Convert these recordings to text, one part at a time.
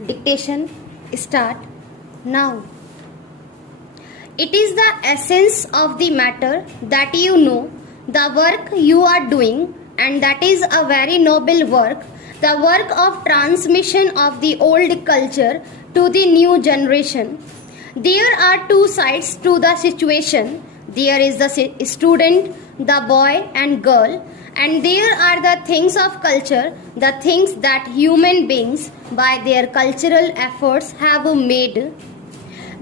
Dictation start now. It is the essence of the matter that you know the work you are doing, and that is a very noble work, the work of transmission of the old culture to the new generation. There are two sides to the situation. There is the student, the boy and girl, and there are the things of culture, the things that human beings by their cultural efforts have made.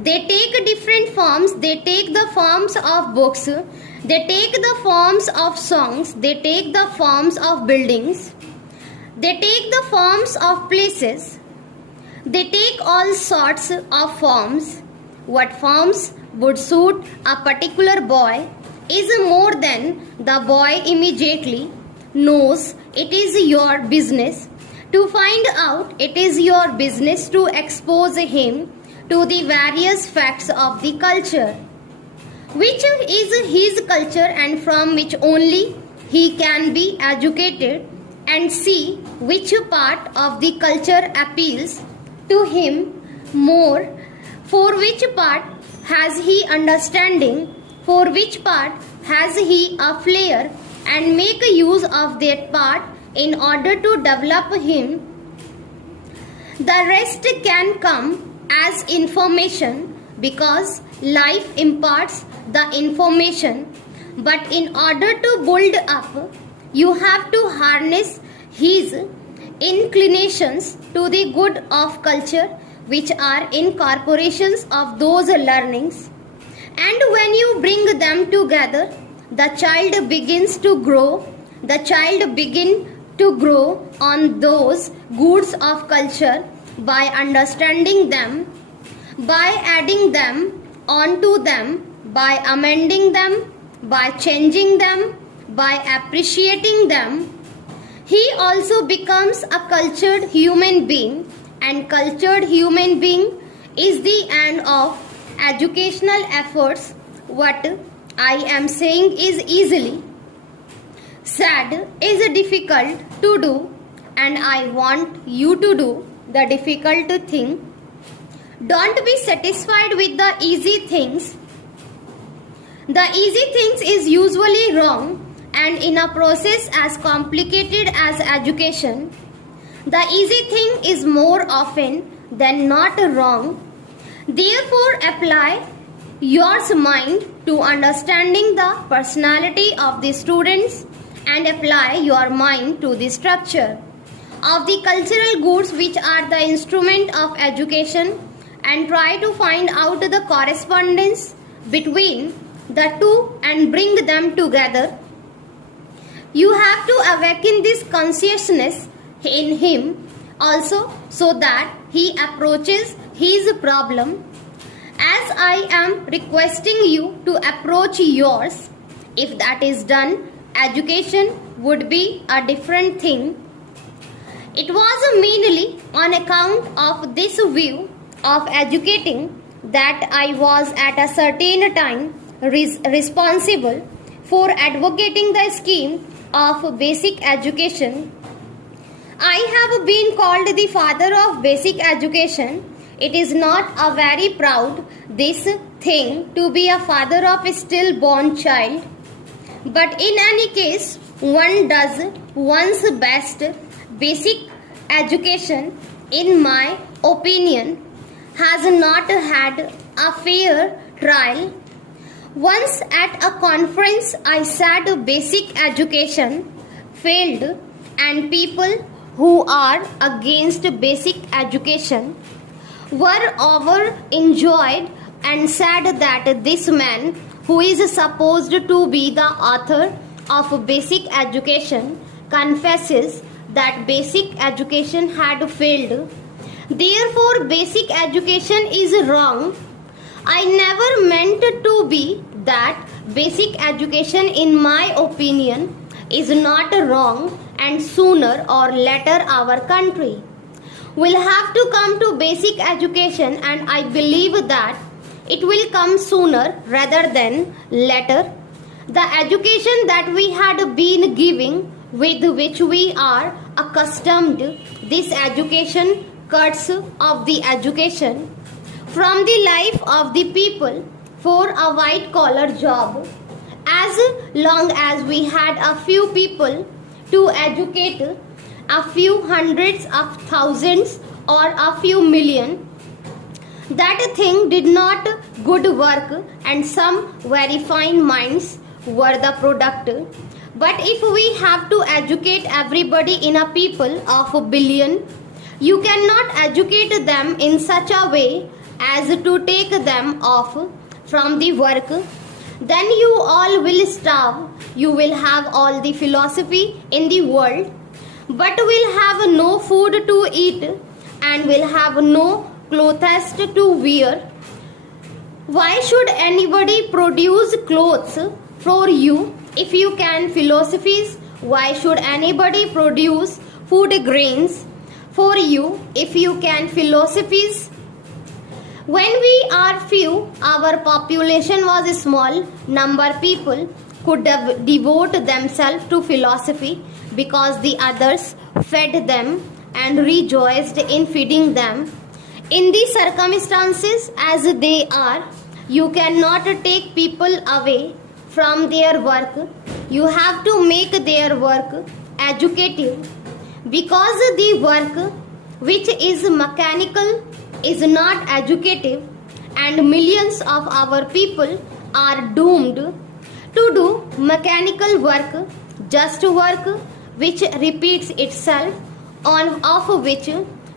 They take different forms. They take the forms of books, they take the forms of songs, they take the forms of buildings, they take the forms of places, they take all sorts of forms. What forms would suit a particular boy is more than the boy immediately knows. It is your business to find out. It is your business to expose him to the various facts of the culture, which is his culture and from which only he can be educated, and see which part of the culture appeals to him more, for which part has he understanding, for which part has he a flair, and make use of that part in order to develop him. The rest can come as information because life imparts the information, but in order to build up, you have to harness his inclinations to the good of culture, which are incorporations of those learnings. And when you bring them together, the child begins to grow. The child begins to grow on those goods of culture by understanding them, by adding them onto them, by amending them, by changing them, by appreciating them. He also becomes a cultured human being, and cultured human being is the end of educational efforts. What I am saying is easily said, is difficult to do, and I want you to do the difficult thing. Don't be satisfied with the easy things. The easy things is usually wrong, and in a process as complicated as education, the easy thing is more often than not wrong. Therefore, apply your mind to understanding the personality of the students, and apply your mind to the structure of the cultural goods which are the instrument of education, and try to find out the correspondence between the two and bring them together. You have to awaken this consciousness in him also, so that he approaches his problem as I am requesting you to approach yours. If that is done, education would be a different thing. It was mainly on account of this view of educating that I was at a certain time responsible for advocating the scheme of basic education. I have been called the father of basic education. It is not a very proud this thing to be a father of a stillborn child, but in any case, one does one's best. Basic education, in my opinion, has not had a fair trial. Once at a conference I said basic education failed, and people who are against basic education were over enjoyed and said that this man, who is supposed to be the author of basic education, confesses that basic education had failed. Therefore, basic education is wrong. I never meant to be that. Basic education, in my opinion, is not wrong, and sooner or later our country will have to come to basic education, and I believe that it will come sooner rather than later. The education that we had been giving, with which we are accustomed, this education cuts of the education from the life of the people for a white collar job. As long as we had a few people to educate, a few hundreds of thousands or a few million, that thing did not good work and some very fine minds were the product. But if we have to educate everybody in a people of a billion, you cannot educate them in such a way as to take them off from the work. Then you all will starve. You will have all the philosophy in the world, but will have no food to eat and will have no clothes to wear. Why should anybody produce clothes for you if you can philosophies? Why should anybody produce food grains for you if you can philosophies? When we are few, our population was small, number people could devote themselves to philosophy because the others fed them and rejoiced in feeding them. In these circumstances as they are, you cannot take people away from their work. You have to make their work educative, because the work which is mechanical is not educative, and millions of our people are doomed to do mechanical work, just work which repeats itself, on of which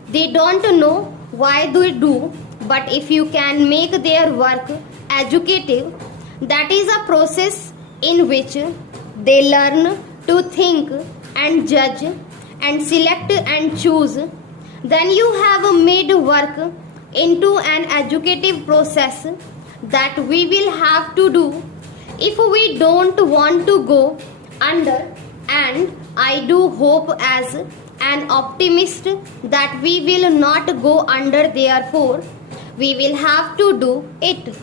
they don't know why they do. But if you can make their work educative, that is a process in which they learn to think and judge and select and choose, then you have made work into an educative process that we will have to do if we don't want to go under. And I do hope as an optimist that we will not go under, therefore we will have to do it.